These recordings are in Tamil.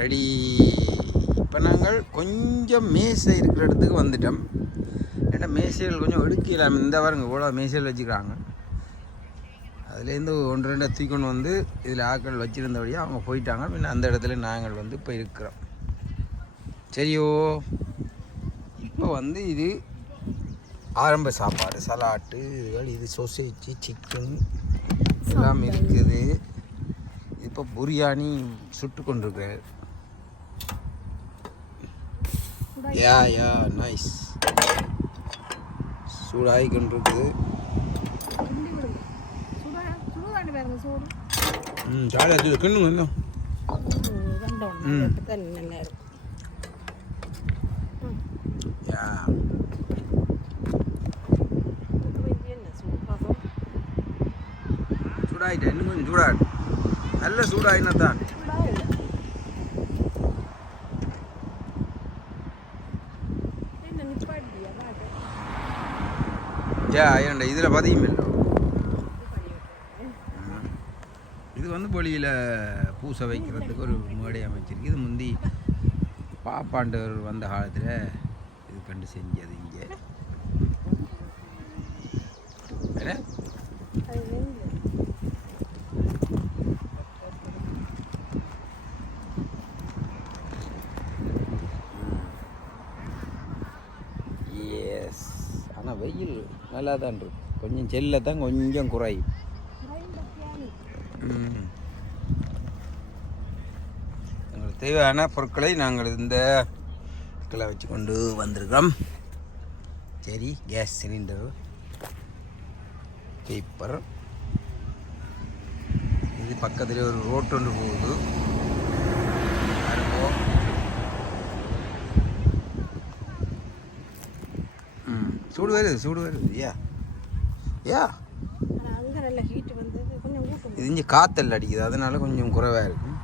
ரெடி. இப்போ நாங்கள் கொஞ்சம் மேசை இருக்கிற இடத்துக்கு வந்துட்டோம். ஏன்னா மேசைகள் கொஞ்சம் எடுக்கலாம். இந்த வாரங்க இவ்வளோ மேசைகள் வச்சுக்கிறாங்க. அதுலேருந்து ஒன்று ரெண்டை தூக்கின்னு வந்து இதில் ஆக்கள் வச்சுருந்தபடியாக அவங்க போயிட்டாங்க. பின்ன அந்த இடத்துல நாங்கள் வந்து இப்போ இருக்கிறோம். சரியோ. இப்போ வந்து இது ஆரம்ப சாப்பாடு சலாட்டு இதுகள் இது சொசைட்டி சிக்கன் எல்லாம் இருக்குது. இப்போ பிரியாணி சுட்டு கொண்டிருக்கிறார் யா யா நைஸ் சூடாகி கொண்டிருக்குது ம் ஜாலியாக கிண்ணுங்க இன்னும் யா என்ன சூடு பாப்போம் சூடாயிட்டேன் இன்னும் கொஞ்சம் சூடாடு. நல்ல சூடாயினா தான் என்ன நிப்பாட்டியா பாட்டு ஏ ஏன்டா இதில் பதியும் இது வந்து பொலியில் பூசை வைக்கிறதுக்கு ஒரு மேடை அமைச்சிருக்கு. இது முந்தி பாப்பாண்டவர் வந்த காலத்தில் இது கண்டு செஞ்சது இங்கே. என்ன அது நெஞ்சு எஸ் ஆனால் வெயில் நல்லா தான் இருக்கும். கொஞ்சம் செல்ல தான் கொஞ்சம் குறையும். எங்களுக்கு தேவையான பொருட்களை நாங்கள் இந்த பொருட்களை வச்சு கொண்டு வந்திருக்கோம் சரி கேஸ் சிலிண்டர் பேப்பர். இது பக்கத்தில் ஒரு ரோட் ஒன்று போகுது. ம். சூடு வருது சூடு வருது ஐயா. யா இது இங்கே காத்தல் அடிக்குது. அதனால கொஞ்சம் குறைவாக இருக்கும்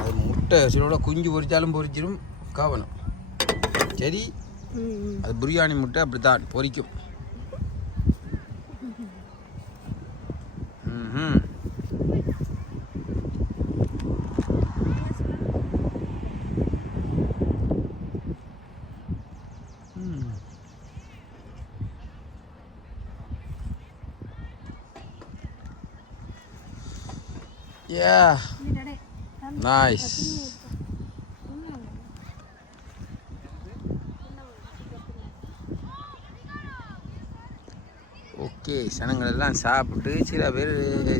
அது முட்டை சிலோட குஞ்சு பொரிச்சாலும் பொரிச்சிடும் கவனம். சரி? அது பிரியாணி முட்டை அப்படி தான் பொரிக்கும் ம்ஹும். ம். Yeah, nice. ஓகே சனங்கள் எல்லாம் சாப்பிட்டு சில பேர்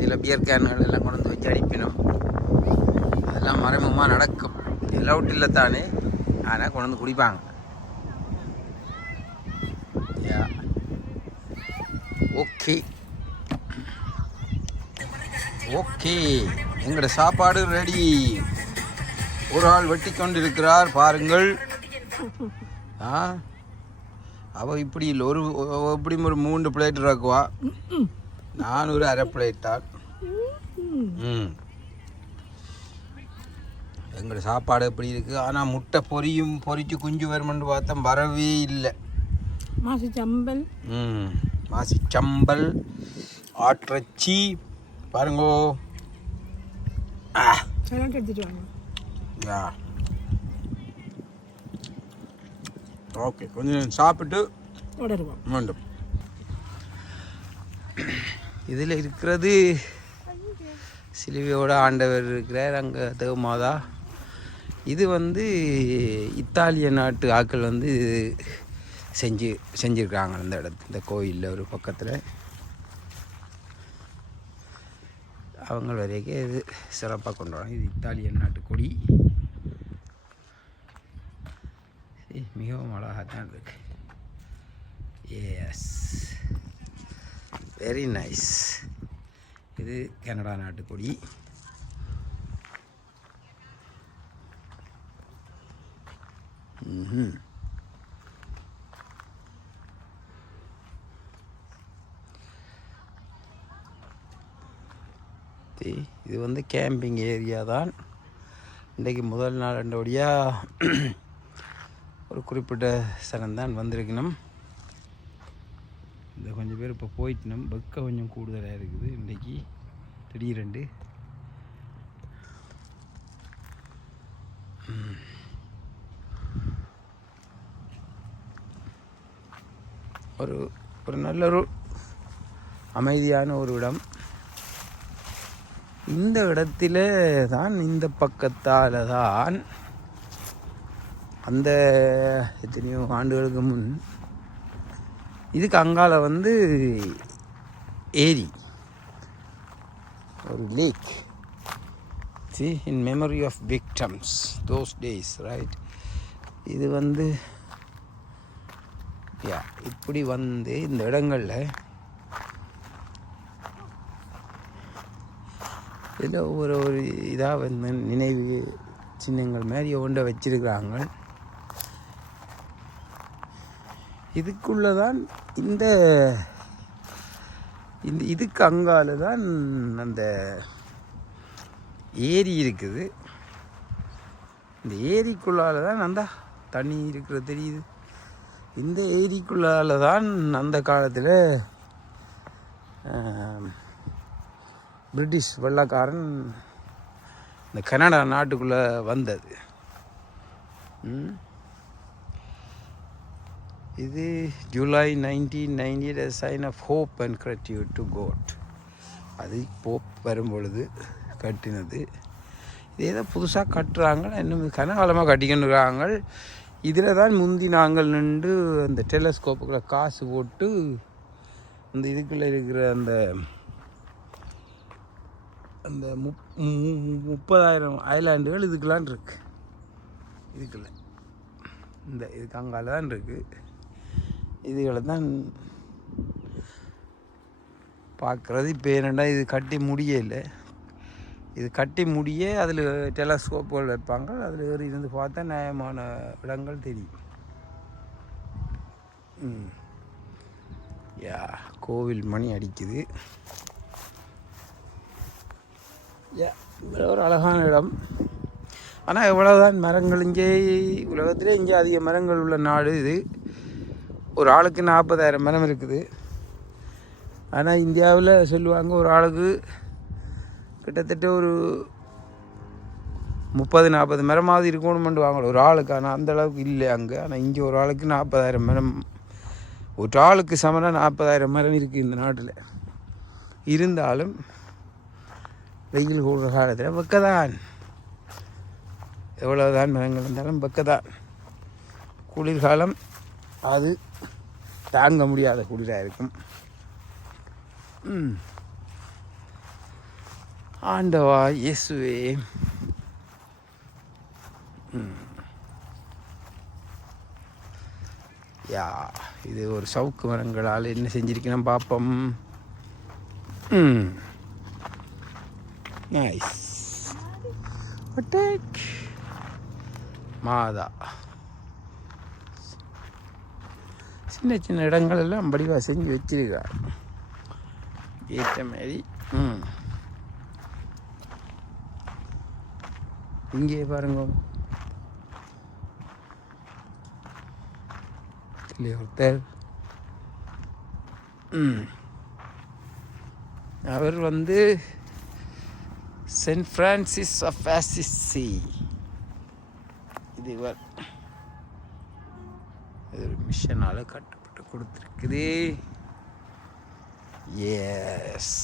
சில பியர் கேன்கள் எல்லாம் கொண்டு வந்து வச்சு அடிப்பினோம். அதெல்லாம் மறைமுகமாக நடக்கும். எல்லவுட் இல்லை தானே? ஆனால் கொண்டு வந்து குடிப்பாங்க. ஓகே ஓகே எங்களோட சாப்பாடு ரெடி ஒரு ஆள் வெட்டி கொண்டிருக்கிறார் பாருங்கள். ஆ? அவ இப்படி இல்லை ஒரு இப்படி ஒரு மூன்று பிளேட் இருக்குவா நான் ஒரு அரை பிளேட் தான். ம். எங்களோட சாப்பாடு எப்படி இருக்குது ஆனால் முட்டை பொரியும் பொரிச்சு குஞ்சு வருமென்று பார்த்தா வரவே இல்லை. மாசி சம்பல். ம். மாசி சம்பல் ஆட்டிறச்சி பாருங்கோ. யா ஓகே கொஞ்சம் சாப்பிட்டு மீண்டும். இதில் இருக்கிறது சிலுவையோட ஆண்டவர் இருக்கிறார் அங்கே தேவமாதா இது வந்து இத்தாலிய நாட்டு ஆட்கள் வந்து செஞ்சு செஞ்சுருக்காங்க அந்த இடத்து இந்த கோயிலில் ஒரு பக்கத்தில். அவங்க வரைக்கும் இது சிறப்பாக கொண்டாடும் இது இத்தாலியன் நாட்டு கொடி மிகவும் அழகாக தான் இருக்கு. எஸ் வெரி நைஸ் இது கனடா நாட்டு கொடி ம்ஹும். தி, இது வந்து கேம்பிங் ஏரியா தான். இன்றைக்கு முதல் நாள் ரெண்டோடியாக ஒரு குறிப்பிட்ட சனம் தான் வந்திருக்கணும். இந்த கொஞ்சம் பேர் இப்போ போயிட்டணும். வெக்க கொஞ்சம் கூடுதலாக இருக்குது. இன்றைக்கி திடீரெண்டு ஒரு ஒரு நல்ல ஒரு அமைதியான ஒரு இடம். இந்த இடத்துல தான் இந்த பக்கத்தால் தான் அந்த எத்தனையோ ஆண்டுகளுக்கு முன் இதுக்கு அங்கால வந்து ஏரி. ஒரு lake see in memory of victims those days right இது வந்து இப்படி வந்து இந்த இடங்களில் ஏதோ ஒரு ஒரு இதாக வந்து நினைவு சின்னங்கள் மாதிரி ஒன்றை வச்சிருக்கிறாங்க. இதுக்குள்ளே தான் இந்த இந்த இதுக்கு அங்கால தான் அந்த ஏரி இருக்குது. இந்த ஏரிக்குள்ளால தான் அந்த தண்ணி இருக்கிறது தெரியுது. இந்த ஏரிக்குள்ளால தான் அந்த காலத்தில் பிரிட்டிஷ் வெள்ளக்காரன் இந்த கனடா நாட்டுக்குள்ளே வந்தது. இது July nineteen ninety sign of hope and gratitude to God அது போப் வரும்பொழுது கட்டினது. இதே தான் புதுசாக கட்டுறாங்க இன்னும் கனகாலமாக கட்டிக்கிட்டுருக்காங்க இதில் தான் முந்தி நாங்கள் நின்று அந்த டெலஸ்கோப்புக்குள்ளே காசு போட்டு அந்த இதுக்குள்ளே இருக்கிற அந்த அந்த முப் மு- மு- முப்பதாயிரம் ஐலாண்டுகள் இதுக்கெல்லாம் இருக்கு. இதுக்குள்ள. இந்த இதுக்கு அங்கால தான் இருக்கு. இதுகளை தான் பார்க்குறது. இப்போ என்னடா இது கட்டி முடியல. இது கட்டி முடிய அதில் டெலஸ்கோப்புகள் வைப்பாங்க. அதில் ஏறி இருந்து பார்த்தா நியாயமான இடங்கள் தெரியும். யா கோவில் மணி அடிக்குது. ஒரு அழகான இடம். ஆனால் எவ்வளோதான் மரங்கள் இங்கே. உலகத்திலே இங்கே அதிக மரங்கள் உள்ள நாடு இது. ஒரு ஆளுக்கு நாற்பதாயிரம் மரம் இருக்குது. ஆனால் இந்தியாவில் சொல்லுவாங்க ஒரு ஆளுக்கு கிட்டத்தட்ட ஒரு முப்பது நாற்பது மரமாவது இருக்கணுமெண்டு வாங்கலாம் ஒரு ஆளுக்கு ஆனால் அந்தளவுக்கு இல்லை அங்கே. ஆனால் இங்கே ஒரு ஆளுக்கு நாற்பதாயிரம் மரம். ஒரு ஆளுக்கு சமனா நாற்பதாயிரம் மரம் இருக்குது இந்த நாட்டில். இருந்தாலும் வெயில் கூடுற காலத்தில் வெக்கதான். எவ்வளோதான் மரங்கள் இருந்தாலும் வெக்கதான். குளிர்காலம் அது தாங்க முடியாத குளிராக இருக்கும். ஆண்டவா இயேசுவே. யா இது ஒரு சவுக்கு மரங்களால் என்ன செஞ்சிருக்கணும் பார்ப்போம் ம். நைஸ் டேக் மாதா சின்ன சின்ன இடங்கள் எல்லாம் வடிவாக செஞ்சு வச்சிருக்கார். ஏற்ற மாதிரி ம். இங்கே பாருங்க. ஒருத்தர். ம். அவர் வந்து சென்ட் ஃப்ரான்சிஸ் ஆஃப் ஆசிசி இது இவர். இது ஒரு மிஷனால் கட்டுப்பட்டு கொடுத்துருக்குது. எஸ்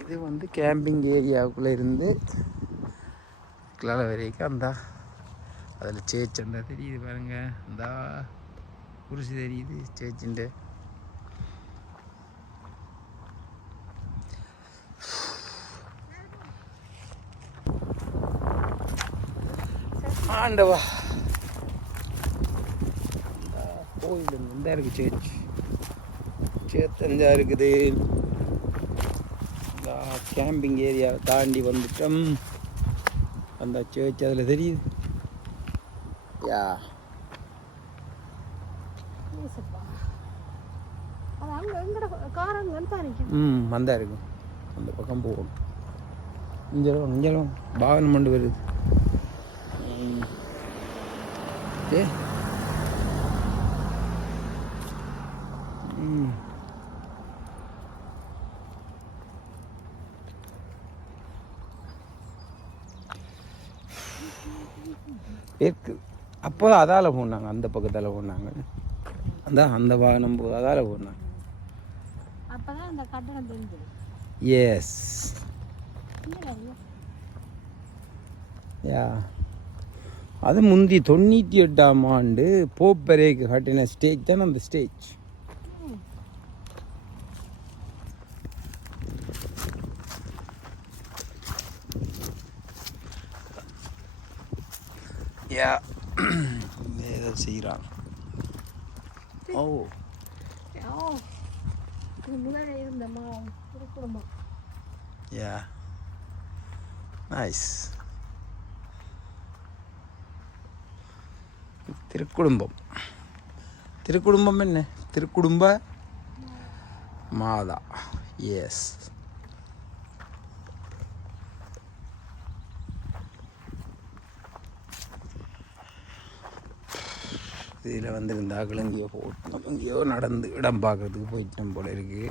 இது வந்து கேம்பிங் ஏரியாவுக்குள்ளே இருந்து கிளால வரைக்கும் அந்த. அதில் சேச்சந்தா தெரியுது பாருங்கள் அந்த. குருசி தெரியுது சேச்சுண்டு ஆண்டவா இந்த கோயில் இந்த இருக்கு சேர்ச் சேத்தஞ்சா இருக்குது இந்த கேம்பிங் ஏரியாவை தாண்டி வந்துட்டோம் அந்த சேர்ச் அதில் தெரியுது யா ம் வந்தா இருக்கும் அந்த பக்கம் போகணும் இஞ்சலும் இஞ்சலும் பாவனம் மண்டு வருது. ஏ. ம். இருக்கு அப்போ அதால் போனாங்க. அந்த பக்கத்தால் போனாங்க. அந்த அந்த வாகனம் போ அதால போனாங்க. அப்பதான் அந்த கட்டணம் தெரிஞ்சது எஸ். யா. அது முந்தி தொண்ணூற்றி எட்டாம் ஆண்டு போப்பரேக்கு கட்டின ஸ்டேஜ் தானே அந்த ஸ்டேஜ் யா. ஏதோ செய்கிறான் ஓ ஓ. Yeah. நைஸ் திருக்குடும்பம். திருக்குடும்பம் என்ன? திருக்குடும்ப மாதா. எஸ் இதில் வந்திருந்தா கிழங்கியோ போட்டோம். எங்கேயோ நடந்து இடம் பார்க்கறதுக்கு போயிட்டோம் போல இருக்குது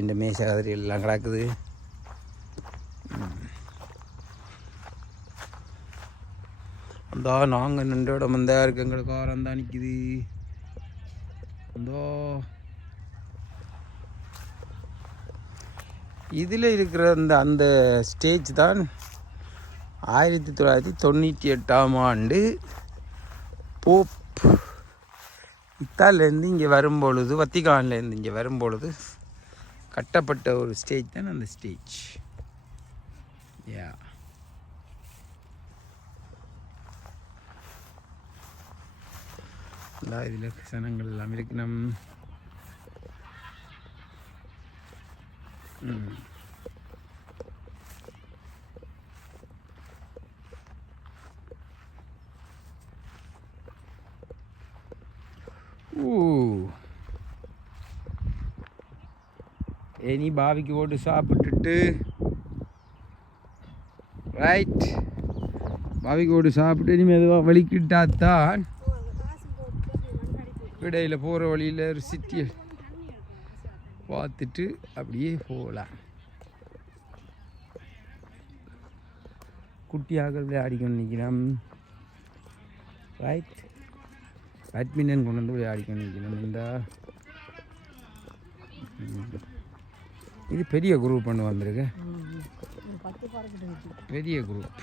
இந்த மேசாதிரி எல்லாம் கிடக்குது. அந்தா நாங்கள் நின்ற இடம் வந்தா இருக்கு. எங்களுக்கு காரம் தான் நிற்கிது அந்தோ இதில் இருக்கிற அந்த அந்த ஸ்டேஜ் தான் ஆயிரத்தி தொள்ளாயிரத்தி தொண்ணூற்றி எட்டாம் ஆண்டு போப் இத்தாலேருந்து இங்கே வரும்பொழுது வத்திகான்லேருந்து இங்கே வரும்பொழுது கட்டப்பட்ட ஒரு ஸ்டேஜ் தான் அந்த ஸ்டேஜ் யா எல்லா இதில் சனங்கள் எல்லாம் இருக்கணும். ம். இனி பாவிக்கு போட்டு சாப்பிட்டுட்டு. ரைட் பாவிக்கு போட்டு சாப்பிட்டு இனி மெதுவாக வலிக்கிட்டாத்தான். இடையில் போகிற வழியில் ஒரு சிட்டியை பார்த்துட்டு அப்படியே போகலாம் குட்டியாக விளையாடிக்கணும் நிற்கிறோம் ரைட் பேட்மிண்டன் கொண்டு வந்து விளையாடிக்கணும் நிற்கிறோம் இந்த ம். இது பெரிய குரூப் ஒன்று வந்திருக்கு. பெரிய குரூப்.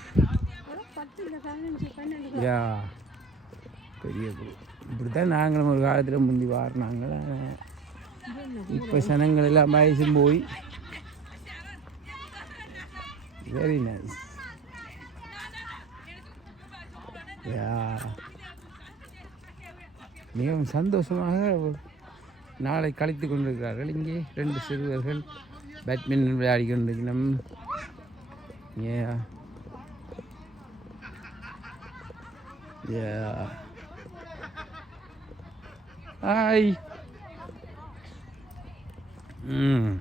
யா பெரிய குரூப். இப்படி தான் நாங்களும் ஒரு காலத்தில் முந்தி வாரினாங்க இப்போ சனங்கள் எல்லாம் வயசும் போய். வெரி நைஸ் யா மிகவும் சந்தோஷமாக நாளை கழித்து கொண்டிருக்கிறார்கள். இங்கே ரெண்டு சிறுவர்கள். பேட்மிண்டன் விளையாடி கொண்டிருக்கணும் ஏ Yeah. Hi. ம்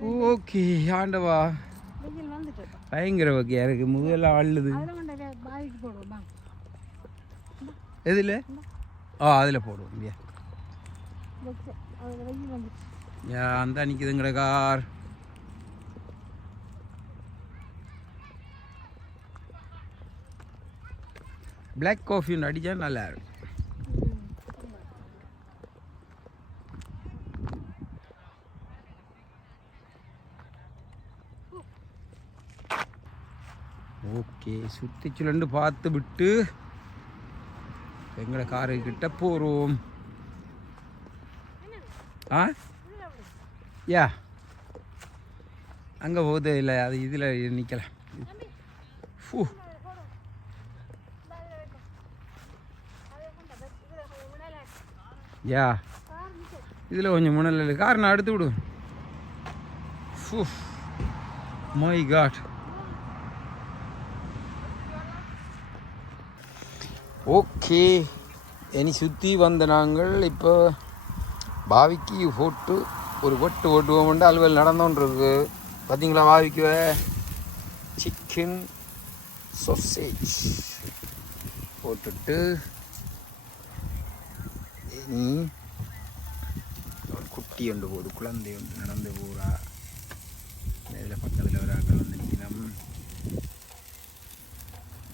ஓகே ஆண்டவா. பயங்கர வகையாக இருக்கு. முதல்ல அள்ளுது. எதில்? ஆ அதில் போடுவோம். யா அந்த நிற்குதுங்கிற கார். பிளாக் காஃபி ஒன்று அடித்தா நல்லா இருக்கும் ஓகே சுற்றி சுழண்டு பார்த்து விட்டு எங்களை காரு கிட்ட போகிறோம் ஆ? யா. அங்கே போகுது இல்லை அது இதில் நிற்கலாம் ஃபூ. யா. இதில் கொஞ்சம் முன்னல கார் நான் அடுத்து விடு. ஃபூ. My God. ஓகே. இனி சுற்றி வந்த நாங்கள் இப்போ பாவிக்கு போட்டு ஒரு வெட்டு ஓட்டுவோம்ட்டு அலுவல் நடந்தோன்றிருக்கு பார்த்தீங்களா வாவிக்குவ சிக்கன் சொசேஜ் போட்டுட்டு இனி ஒரு குட்டி ஒன்று போகுது குழந்தை ஒன்று நடந்து போகிறா இதில் பக்கத்தில் ஒரு ஆக்கள் வந்து நிற்கணும்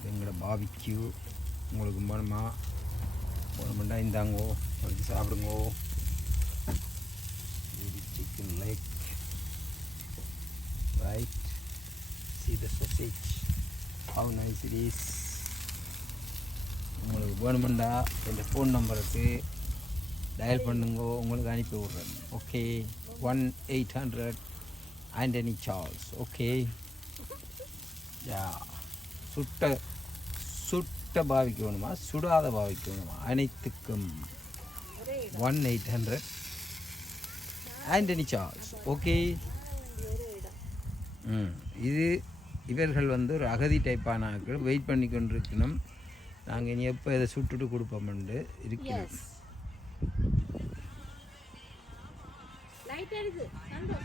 எங்களோட பாபிக்யூ உங்களுக்கு வேணுமா வேணுமெண்டா இந்தாங்கோ உங்களுக்கு சாப்பிடுங்கோ. Leg right see the sausage. How nice it is. உங்களுக்கு வேணுமெண்டா இந்த ஃபோன் நம்பருக்கு டயல் பண்ணுங்க. உங்களுக்கு அனுப்பி விட்றேன். Okay one eight hundred Anthony Charles okay yeah. சுட்ட சுட்ட பாவிக்கு வேணுமா? சுடாத பாவிக்கு வேணுமா? அனைத்துக்கும். One eight hundred Anthony Charles okay ம் இது இவர்கள் வந்து ஒரு அகதி டைப்பான ஆட்கள் வெயிட் பண்ணி கொண்டிருக்கணும். நாங்கள் இனி எப்போ இதை சுட்டுட்டு கொடுப்போம்னு இருக்கிறோம்.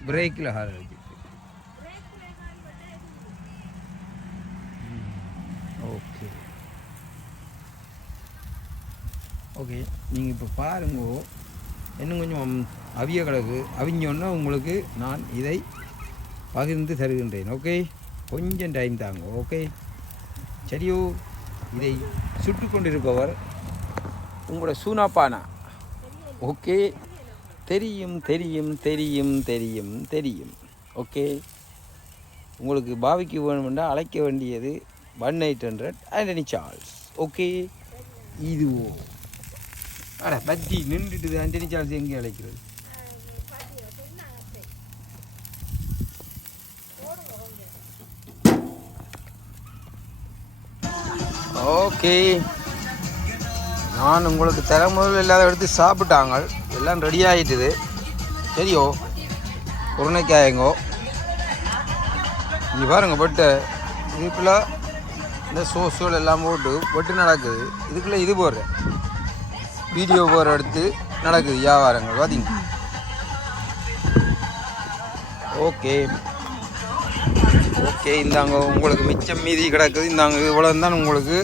பிரேக்கில் ஹால் இருக்கு. ஓகே ஓகே நீங்கள் இப்போ பாருங்க. இன்னும் கொஞ்சம் அவிய கிடக்கு அவிஞ்சோன்னா உங்களுக்கு நான் இதை பகிர்ந்து தருகின்றேன். ஓகே கொஞ்சம் டைம் தாங்க. ஓகே சரியோ? இதை சுட்டு கொண்டிருப்பவர் உங்களோட சூனாப்பானா ஓகே தெரியும் தெரியும் தெரியும் தெரியும் தெரியும். ஓகே உங்களுக்கு பாவிக்கு வேணுமெண்டா அழைக்க வேண்டியது one eight hundred Anthony Charles okay இதுவோ? அட பத்தி நின்றுட்டு ஆண்டனி சார்ல்ஸ் எங்கே அழைக்கிறது? ஓகே. நான் உங்களுக்கு தர முதல் இல்லாத எடுத்து சாப்பிட்டாங்க. எல்லாம் ரெடி ஆகிட்டுது சரியோ? உருணைக்காயங்கோ இங்கே பாருங்க பட்டு. இதுக்குள்ளே இந்த சோசுகள் எல்லாம் போட்டு பட்டு நடக்குது. இதுக்குள்ளே இது போடுற. வீடியோ போகிற எடுத்து நடக்குது. வியாபாரங்கள் பார்த்தீங்க ஓகே. ஓகே இந்தாங்க. உங்களுக்கு மிச்சம் மீதி கிடக்குது. இந்தாங்க இவ்வளோ தான் உங்களுக்கு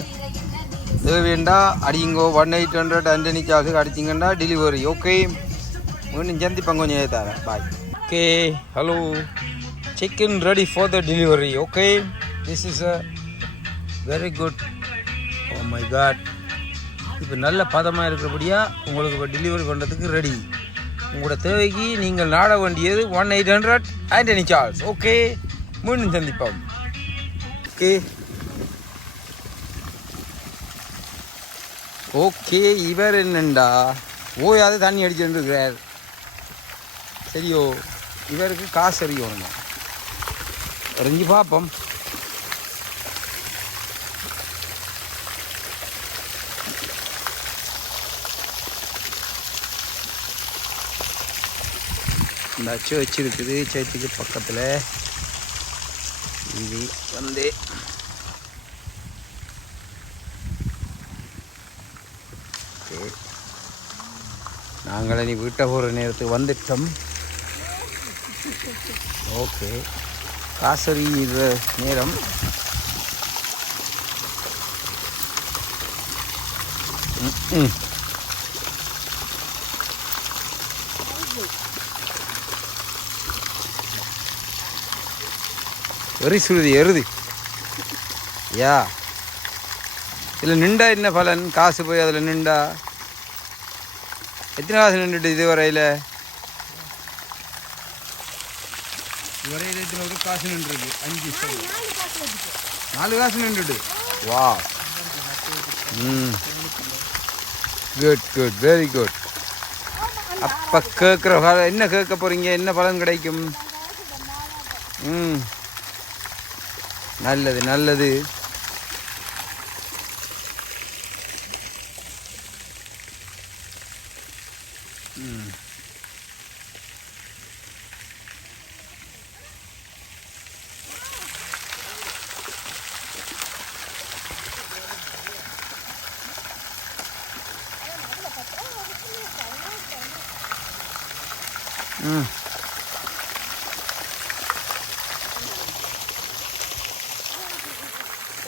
தேவைண்டா அடிங்கோ ஒன் எயிட் ஹண்ட்ரட் அண்டனி சார்ஜுக்கு அடிச்சிங்கன்னா டெலிவரி ஓகே மீண்டும் சந்திப்பாங்க கொஞ்சம் தர bye okay hello chicken ready for the delivery okay this is a very good oh my God இப்போ நல்ல பதமாக இருக்கிறபடியாக உங்களுக்கு இப்போ டெலிவரி பண்ணுறதுக்கு ரெடி உங்களோட தேவைக்கு நீங்கள் நாட வேண்டியது one eight hundred Anthony Charles okay மீண்டும் சந்திப்போம். ஓகே ஓகே இவர் என்னண்டா? ஓயாவது தண்ணி அடிச்சுட்டு இருக்கிறார் சரியோ இவருக்கு காசு அறியணும் எறிஞ்சு பார்ப்போம் இந்த சர்ச் இருக்குது சர்ச்சுக்கு பக்கத்தில். இது வந்து ஓகே நாங்கள் இனி வீட்டை போகிற நேரத்துக்கு வந்துட்டோம். ஓகே. காசரி இது நேரம். ம், ம். வெறி சுருதி எருது. யா. இதில் நின்றா என்ன பலன்? காசு போய் அதில் நின்றா. எத்தனை காசு நின்றுட்டு இது வரையில் வரையில் எத்தனை ஒரு காசு நின்றுது அஞ்சு. நாலு காசு நின்றுடு வா. ம். குட் குட் வெரி குட் அப்போ கேட்குற பலன் என்ன கேட்க போகிறீங்க என்ன பலன் கிடைக்கும்? ம். நல்லது நல்லது. ம்.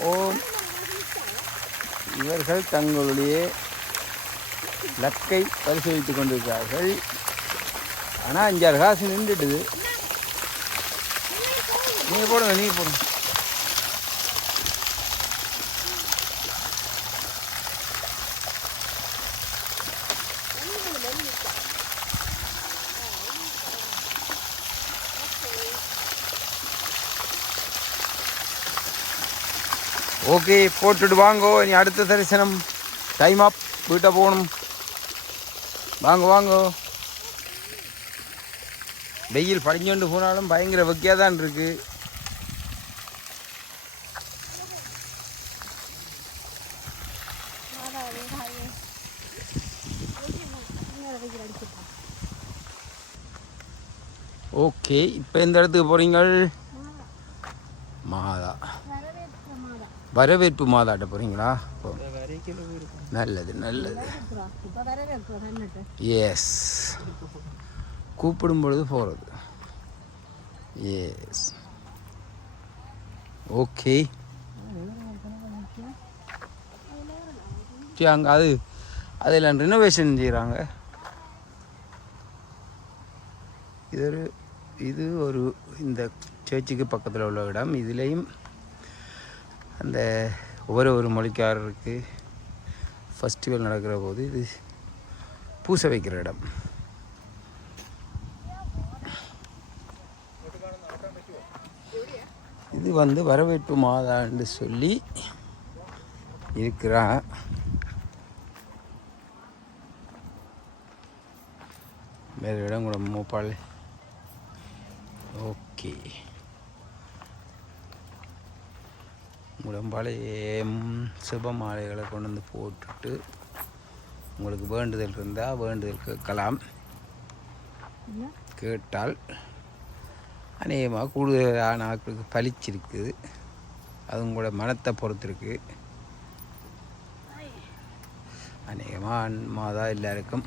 ஓம் இவர்கள் தங்களுடைய லக்கை பரிசோதித்து கொண்டிருக்கிறார்கள். ஆனால் அஞ்சாறு காசு நின்றுடுது நீங்கள் போடுங்க நீங்கள் போடுங்க. ஓகே போட்டுட்டு வாங்கோ. இனி அடுத்த தரிசனம். டைம் அப் வீட்டை போகணும். வாங்க வாங்க. வெயில் படிஞ்சோண்டு போனாலும் பயங்கர வெக்கையாக தான் இருக்கு. ஓகே இப்போ எந்த இடத்துக்கு போகிறீங்கள் மாதா. வரவேற்பு மாதாட்ட போகிறீங்களா நல்லது நல்லது. எஸ் கூப்பிடும் பொழுது போகிறது எஸ் ஓகே அங்கே அது அதில் ரினோவேஷன் செய்கிறாங்க இது ஒரு இது ஒரு இந்த சர்ச்சுக்கு பக்கத்தில் உள்ள இடம். இதுலேயும் அந்த ஒவ்வொரு ஒரு மொழிக்காரருக்கு ஃபெஸ்டிவல் நடக்கிற போது இது பூசை வைக்கிற இடம். இது வந்து வரவேற்பு மாதான்னு சொல்லி இருக்கிறா வேறு இடம் கூட மூப்பாள் ஓகே. முடம்பாளையம் சிவ மாலைகளை கொண்டு வந்து போட்டுட்டு உங்களுக்கு வேண்டுதல் இருந்தால் வேண்டுதல் கேட்கலாம். கேட்டால் அநேகமாக கூடுதலான ஆட்களுக்கு பளிச்சிருக்குது அது உங்களோட மனத்தை பொறுத்திருக்கு. அநேகமாக அன்மாதா எல்லாருக்கும்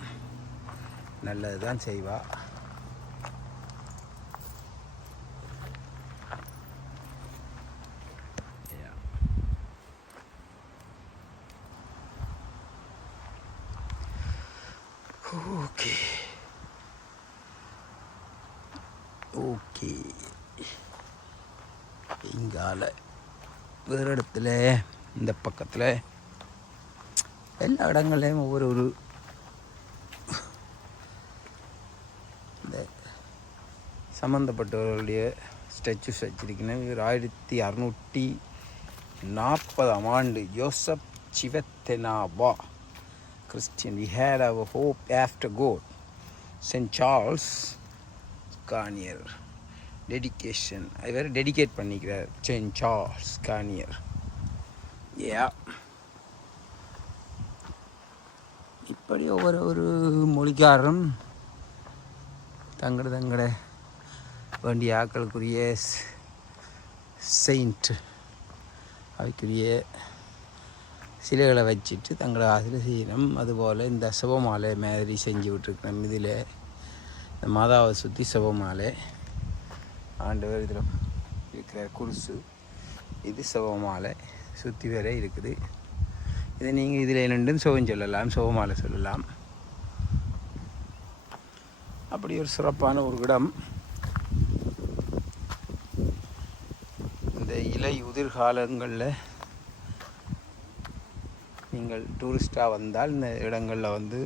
நல்லது தான் செய்வாள் ஓகே ஓகே இங்கால வேறு இடத்துல இந்த பக்கத்தில் எல்லா இடங்கள்லையும் ஒவ்வொரு ஒரு இந்த சம்மந்தப்பட்டவர்களுடைய ஸ்டாச்சுஸ் வச்சிருக்கணும் இவர் ஆயிரத்தி அறுநூற்றி நாற்பதாம் ஆண்டு Joseph சிவத்தெனாபா Christian we had our hope after God saint Charles dedication dedication வேறு டெடிகேட் பண்ணிக்கிறார். சென்ட் சார்ஸ் கானியர் ஏ இப்படி ஒவ்வொரு ஒரு மொழிக்காரரும் தங்கட தங்கட வேண்டிய ஆக்களுக்குரிய செயின்ட் அவைக்குரிய சிலைகளை வச்சுட்டு தங்களை ஆசிரியர் செய்யணும் அதுபோல் இந்த சிவமாலை மாதிரி செஞ்சு விட்டுருக்கணும். இதில் இந்த மாதாவை சுற்றி சிவமாலை. ஆண்டவர் இதில் இருக்கிற குருசு இது சிவமாலை சுற்றி வேற இருக்குது. இதை நீங்கள் இதில் ரெண்டும் சிவம் சொல்லலாம் சிவமாலை சொல்லலாம். அப்படி ஒரு சிறப்பான ஒரு இடம். இந்த இலை உதிர் காலங்களில் நீங்கள் டூரிஸ்டாக வந்தால் இந்த இடங்களில் வந்து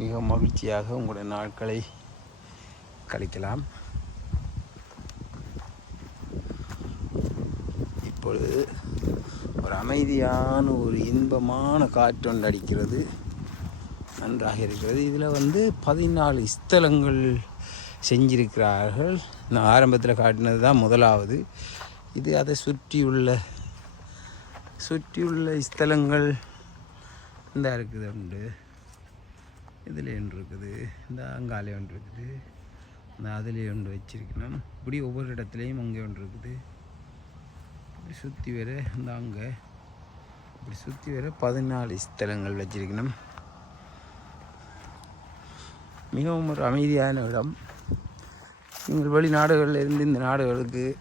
மிக மகிழ்ச்சியாக உங்களுடைய நாட்களை கழிக்கலாம். இப்பொழுது ஒரு அமைதியான ஒரு இன்பமான காற்று ஒன்று அடிக்கிறது நன்றாக இருக்கிறது. இதில் வந்து பதினாலு ஸ்தலங்கள் செஞ்சிருக்கிறார்கள். நான் ஆரம்பத்தில் காட்டினது தான் முதலாவது. இது அதை சுற்றியுள்ள சுற்றியுள்ள ஸ்தலங்கள் இந்த இருக்குது உண்டு. இதில் ஒன்று இருக்குது. இந்த அங்காலே ஒன்று இருக்குது. இந்த அதிலே ஒன்று வச்சுருக்கணும் இப்படி ஒவ்வொரு இடத்துலையும் அங்கே ஒன்று இருக்குது. இப்படி சுற்றி வர இந்த அங்கே. இப்படி சுற்றி வர பதினாலு ஸ்தலங்கள் வச்சிருக்கணும். மிகவும் ஒரு அமைதியான இடம். நீங்கள் வெளிநாடுகளில் இருந்து இந்த நாடுகளுக்கு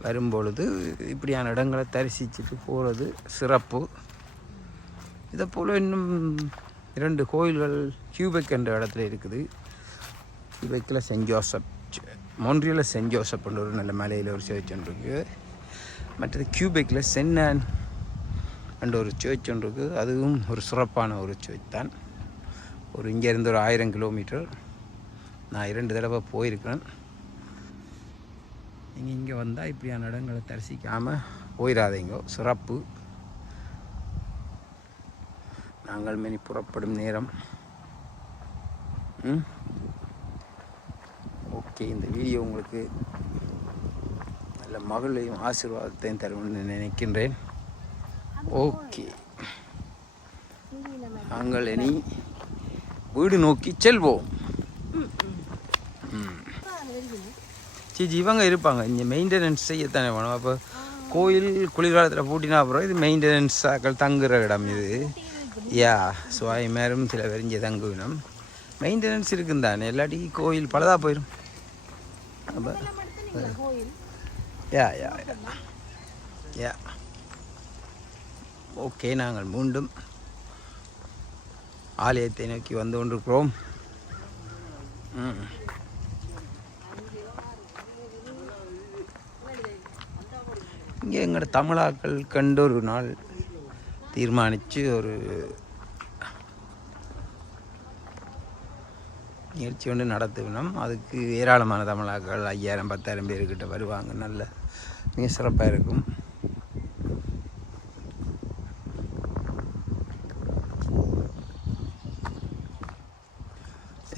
வரும்பொழுது இப்படியான இடங்களை தரிசிச்சுட்டு போகிறது சிறப்பு. இதை போல் இன்னும் இரண்டு கோயில்கள் கியூபெக் என்ற இடத்துல இருக்குது. கியூபெக்கில் சென்ட் ஜோசப். மொன்றியில் சென்ட் ஜோசப்ன்ற ஒரு நல்ல மலையில் ஒரு சர்ச் ஒன்று இருக்குது மற்றது கியூபெக்கில் சென்னான் என்ற ஒரு சர்ச் ஒன்று இருக்குது அதுவும் ஒரு சிறப்பான ஒரு சர்ச் தான். ஒரு இங்கேருந்து ஒரு ஆயிரம் கிலோமீட்டர் நான் இரண்டு தடவை போயிருக்கிறேன். நீங்கள் இங்கே வந்தால் இப்படியான இடங்களை தரிசிக்காமல் போயிடாதீங்க. சிறப்பு. நாங்கள் மினி புறப்படும் நேரம். ம்? ஓகே இந்த வீடியோ உங்களுக்கு நல்ல மகளையும் ஆசீர்வாதத்தையும் தரும்னு நினைக்கின்றேன். ஓகே. நாங்கள் இனி வீடு நோக்கி செல்வோம். சிஜி இவங்க இருப்பாங்க. இங்கே மெயின்டெனன்ஸ் செய்யத்தானே வேணும் அப்போ கோயில் குளிர்காலத்தில் பூட்டினா அப்புறம் இது மெயின்டெனன்ஸ் ஆக்கள் தங்குற இடம் இது. யா சுவாய் மேரும் சில பேர் இங்கே தங்குவினம். மெயின்டெனன்ஸ் இருக்குன்னு தானே இல்லாட்டி கோயில் பலதாக போயிடும் அப்போ யா யா யா யா ஓகே நாங்கள் மீண்டும் ஆலயத்தை நோக்கி வந்து கொண்டிருக்கிறோம் இங்கே எங்களோட தமிழாக்கள் கண்டு ஒரு நாள் தீர்மானித்து ஒரு நிகழ்ச்சி ஒன்று நடத்துவினோம். அதுக்கு ஏராளமான தமிழாக்கள் ஐயாயிரம் பத்தாயிரம் பேர்கிட்ட வருவாங்க. நல்ல மிக சிறப்பாக இருக்கும்.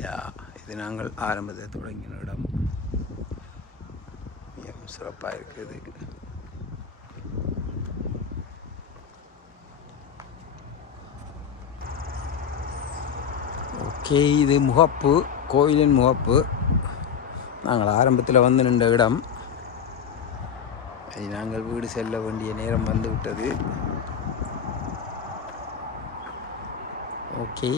யா இது நாங்கள் ஆரம்பத்தை தொடங்கின இடம். மிகவும் சிறப்பாக இருக்குது. ஓகே இது முகப்பு கோயிலின் முகப்பு. நாங்கள் ஆரம்பத்தில் வந்து நின்ற இடம். நாங்கள் வீடு செல்ல வேண்டிய நேரம் வந்து விட்டது ஓகே.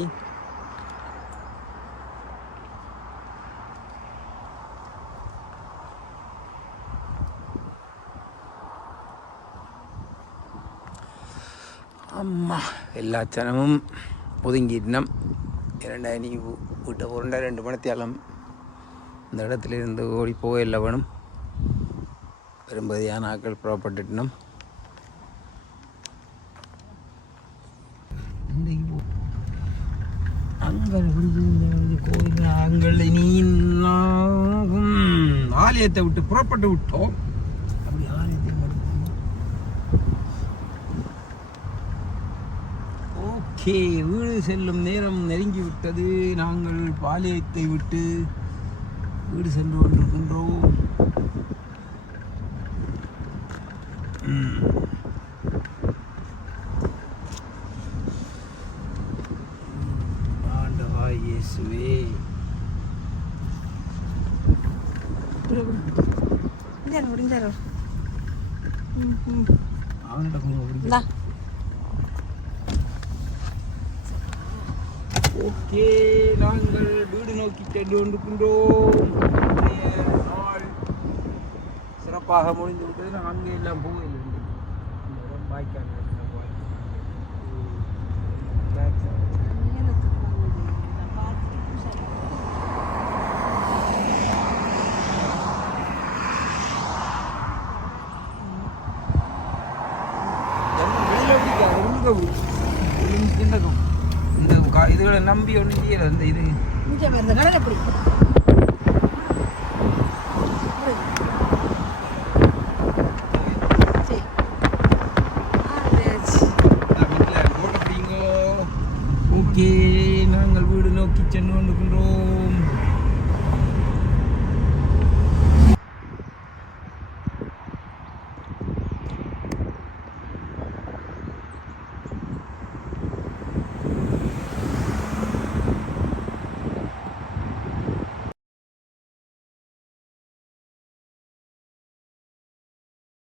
அம்மா எல்லா சனமும் ஒதுங்கிடணும் இரண்டா நீ வீட்டை உருண்டா ரெண்டு மணத்தியாலம் இந்த இடத்துலேருந்து ஓடி போக இல்லவனும் வேணும் பெரும்பதியான ஆக்கள் புறப்பட்டுட்டணும் கோயில் நாங்கள் ஆலயத்தை விட்டு புறப்பட்டு விட்டோம் அப்படி ஆலயத்தை மட்டும் கே வீடு செல்லும் நேரம் நெருங்கி விட்டது நாங்கள் பாளையத்தை விட்டு வீடு சென்று கொண்டிருக்கின்றோம் ம். ஆண்டவா இயேசுவே இந்த முடிஞ்சாரோ ம் ம் அவன்கிட்ட கொஞ்சம் பிடிக்கும் இந்தா ஓகே நாங்கள் வீடு கொண்டிருக்கின்றோம் நாள் சிறப்பாக முடிந்து விட்டது நான் அங்கே எல்லாம் போகவில்லை இந்த இடம் வாய்க்கால் இந்த இதுகளை நம்பி ஒன்று செய்யல இது இங்கே வருது கடலை பிடி